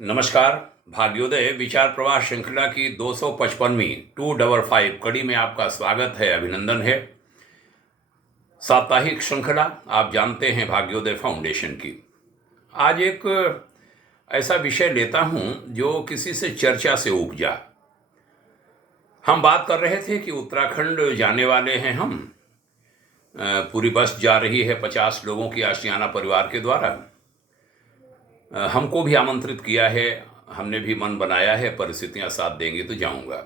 नमस्कार। भाग्योदय विचार प्रवाह श्रृंखला की 255वीं 255 कड़ी में आपका स्वागत है, अभिनंदन है। साप्ताहिक श्रृंखला आप जानते हैं भाग्योदय फाउंडेशन की। आज एक ऐसा विषय लेता हूं जो किसी से चर्चा से उपजा। हम बात कर रहे थे कि उत्तराखंड जाने वाले हैं हम। पूरी बस जा रही है 50 लोगों की आशियाना परिवार के द्वारा। हमको भी आमंत्रित किया है, हमने भी मन बनाया है, परिस्थितियां साथ देंगी तो जाऊंगा।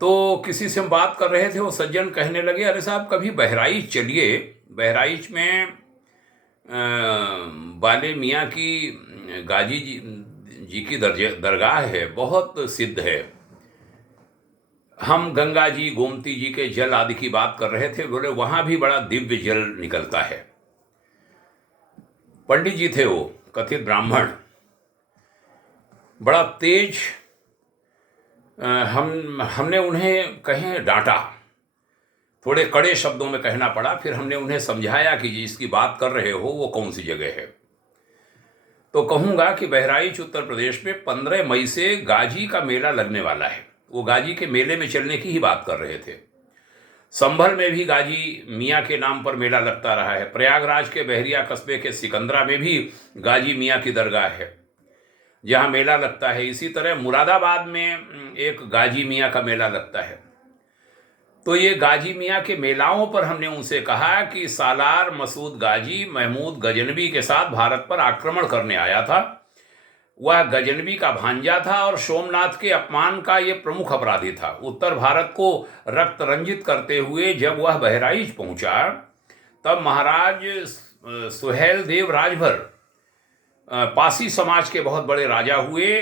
तो किसी से हम बात कर रहे थे, वो सज्जन कहने लगे, अरे साहब कभी बहराइच चलिए। बहराइच में बाले मियाँ की गाजी जी की दरगाह है, बहुत सिद्ध है। हम गंगा जी गोमती जी के जल आदि की बात कर रहे थे। बोले वहाँ भी बड़ा दिव्य जल निकलता है। पंडित जी थे वो, कथित ब्राह्मण, बड़ा तेज। हमने उन्हें कहें डांटा, थोड़े कड़े शब्दों में कहना पड़ा। फिर हमने उन्हें समझाया कि जिसकी बात कर रहे हो वो कौन सी जगह है। तो कहूँगा कि बहराइच उत्तर प्रदेश में 15 मई से गाजी का मेला लगने वाला है। वो गाजी के मेले में चलने की ही बात कर रहे थे। संभल में भी गाजी मियाँ के नाम पर मेला लगता रहा है। प्रयागराज के बहरिया कस्बे के सिकंदरा में भी गाजी मियाँ की दरगाह है जहाँ मेला लगता है। इसी तरह मुरादाबाद में एक गाजी मियाँ का मेला लगता है। तो ये गाजी मियाँ के मेलाओं पर हमने उनसे कहा कि सालार मसूद गाजी महमूद गजनवी के साथ भारत पर आक्रमण करने आया था। वह गजनवी का भांजा था और सोमनाथ के अपमान का ये प्रमुख अपराधी था। उत्तर भारत को रक्त रंजित करते हुए जब वह बहराइच पहुंचा, तब महाराज सुहेल देव राजभर, पासी समाज के बहुत बड़े राजा हुए,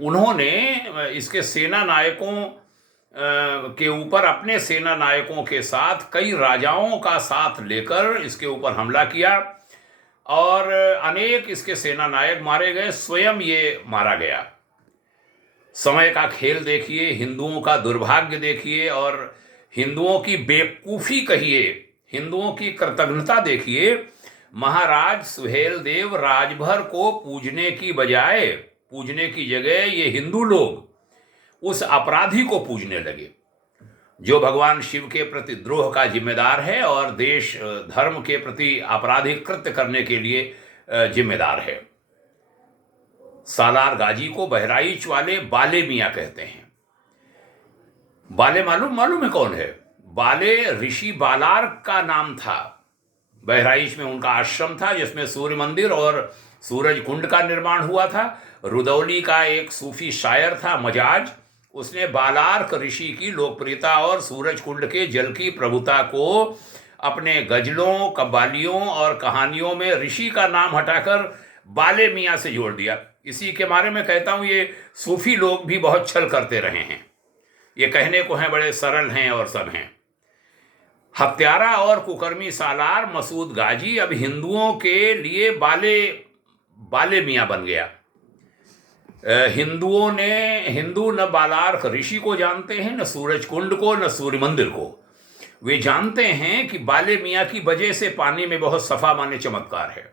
उन्होंने इसके सेना नायकों के ऊपर अपने सेना नायकों के साथ कई राजाओं का साथ लेकर इसके ऊपर हमला किया और अनेक इसके सेना नायक मारे गए, स्वयं ये मारा गया। समय का खेल देखिए, हिंदुओं का दुर्भाग्य देखिए और हिंदुओं की बेवकूफ़ी कहिए, हिंदुओं की कृतज्ञता देखिए। महाराज सुहेल देव राजभर को पूजने की बजाय, पूजने की जगह ये हिंदू लोग उस अपराधी को पूजने लगे जो भगवान शिव के प्रति द्रोह का जिम्मेदार है और देश धर्म के प्रति आपराधिक कृत्य करने के लिए जिम्मेदार है। सालार गाजी को बहराइच वाले बाले मियाँ कहते हैं। बाले मालूम है कौन है? बाले ऋषि बालार का नाम था। बहराइच में उनका आश्रम था जिसमें सूर्य मंदिर और सूरज कुंड का निर्माण हुआ था। रुदौली का एक सूफी शायर था मजाज, उसने बालार्क ऋषि की लोकप्रियता और सूरज कुंड के जल की प्रभुता को अपने गजलों, कव्वालियों और कहानियों में ऋषि का नाम हटाकर बाले मियाँ से जोड़ दिया। इसी के बारे में कहता हूँ, ये सूफी लोग भी बहुत छल करते रहे हैं। ये कहने को हैं बड़े सरल हैं और सब हैं। हत्यारा और कुकर्मी सालार मसूद गाजी अब हिंदुओं के लिए बाले मियाँ बन गया। हिंदू न बालार्क ऋषि को जानते हैं, न सूरज कुंड को, न सूर्य मंदिर को। वे जानते हैं कि बाले मियाँ की वजह से पानी में बहुत सफा माने चमत्कार है,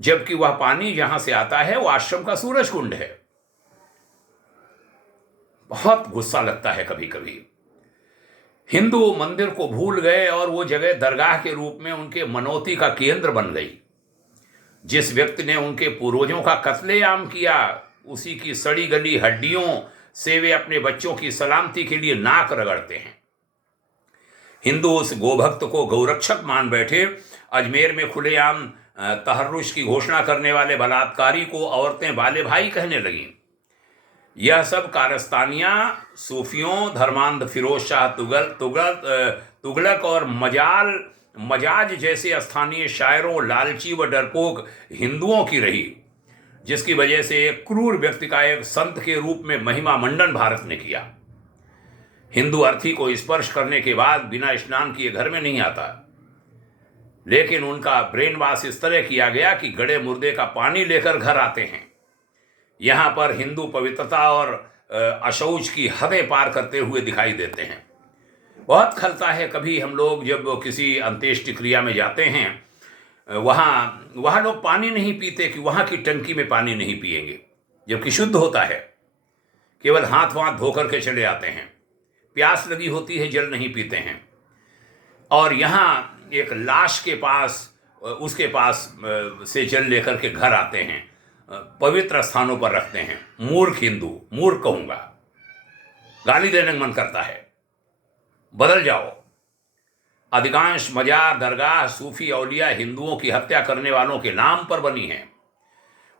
जबकि वह पानी जहां से आता है वो आश्रम का सूरज कुंड है। बहुत गुस्सा लगता है कभी कभी। हिंदू मंदिर को भूल गए और वो जगह दरगाह के रूप में उनके मनौती का केंद्र बन गई। जिस व्यक्ति ने उनके पूर्वजों का कत्लेआम किया, उसी की सड़ी गली हड्डियों से वे अपने बच्चों की सलामती के लिए नाक रगड़ते हैं। हिंदू उस गोभक्त को गौरक्षक मान बैठे। अजमेर में खुलेआम तहर्रुश की घोषणा करने वाले बलात्कारी को औरतें बाले भाई कहने लगीं। यह सब कारस्तानियाँ सूफियों, धर्मांध फिरोज शाह तुगलक और मजाज जैसे स्थानीय शायरों, लालची व डरपोक हिंदुओं की रही, जिसकी वजह से एक क्रूर व्यक्ति का एक संत के रूप में महिमा मंडन भारत ने किया। हिंदू अर्थी को स्पर्श करने के बाद बिना स्नान किए घर में नहीं आता, लेकिन उनका ब्रेन वॉश इस तरह किया गया कि गड़े मुर्दे का पानी लेकर घर आते हैं। यहाँ पर हिंदू पवित्रता और अशौच की हदें पार करते हुए दिखाई देते हैं। बहुत खलता है कभी हम लोग जब किसी अंत्येष्टि क्रिया में जाते हैं वहाँ वहाँ लोग पानी नहीं पीते कि वहाँ की टंकी में पानी नहीं पिएंगे, जबकि शुद्ध होता है। केवल हाथ वाथ धो करके चले आते हैं, प्यास लगी होती है जल नहीं पीते हैं। और यहाँ एक लाश के पास, उसके पास से जल लेकर के घर आते हैं, पवित्र स्थानों पर रखते हैं। मूर्ख हिंदू, मूर्ख कहूँगा, गाली देने का मन करता है। बदल जाओ। अधिकांश मजार, दरगाह, सूफी औलिया हिंदुओं की हत्या करने वालों के नाम पर बनी है।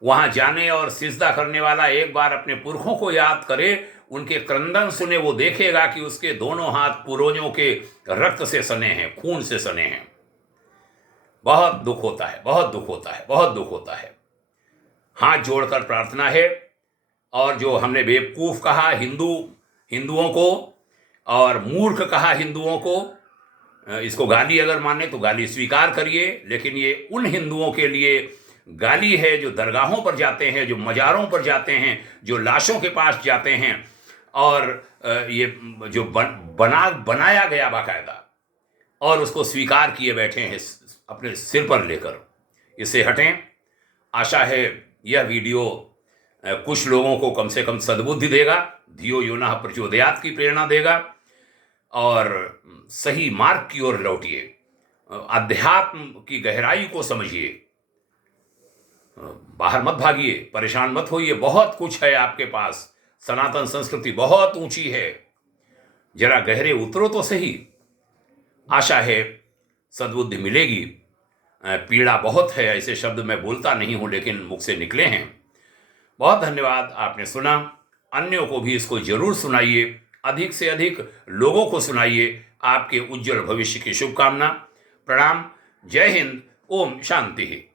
वहां जाने और सिजदा करने वाला एक बार अपने पुरखों को याद करे, उनके क्रंदन सुने, वो देखेगा कि उसके दोनों हाथ पूर्वजों के रक्त से सने हैं, खून से सने हैं। बहुत दुख होता है, बहुत दुख होता है, बहुत दुख होता है। हाथ जोड़कर प्रार्थना है। और जो हमने बेवकूफ़ कहा हिंदुओं को और मूर्ख कहा हिंदुओं को, इसको गाली अगर माने तो गाली स्वीकार करिए, लेकिन ये उन हिंदुओं के लिए गाली है जो दरगाहों पर जाते हैं, जो मज़ारों पर जाते हैं, जो लाशों के पास जाते हैं, और ये जो बनाया गया बाकायदा, और उसको स्वीकार किए बैठे हैं अपने सिर पर लेकर। इससे हटें। आशा है यह वीडियो कुछ लोगों को कम से कम सद्बुद्धि देगा, धियो यो नः प्रचोदयात् की प्रेरणा देगा, और सही मार्ग की ओर लौटिए। अध्यात्म की गहराई को समझिए, बाहर मत भागिए, परेशान मत होइए। बहुत कुछ है आपके पास, सनातन संस्कृति बहुत ऊंची है, जरा गहरे उतरो तो सही। आशा है सद्बुद्धि मिलेगी। पीड़ा बहुत है, ऐसे शब्द मैं बोलता नहीं हूं, लेकिन मुख से निकले हैं। बहुत धन्यवाद, आपने सुना। अन्यों को भी इसको जरूर सुनाइए, अधिक से अधिक लोगों को सुनाइए। आपके उज्जवल भविष्य की शुभकामना। प्रणाम। जय हिंद। ओम शांति।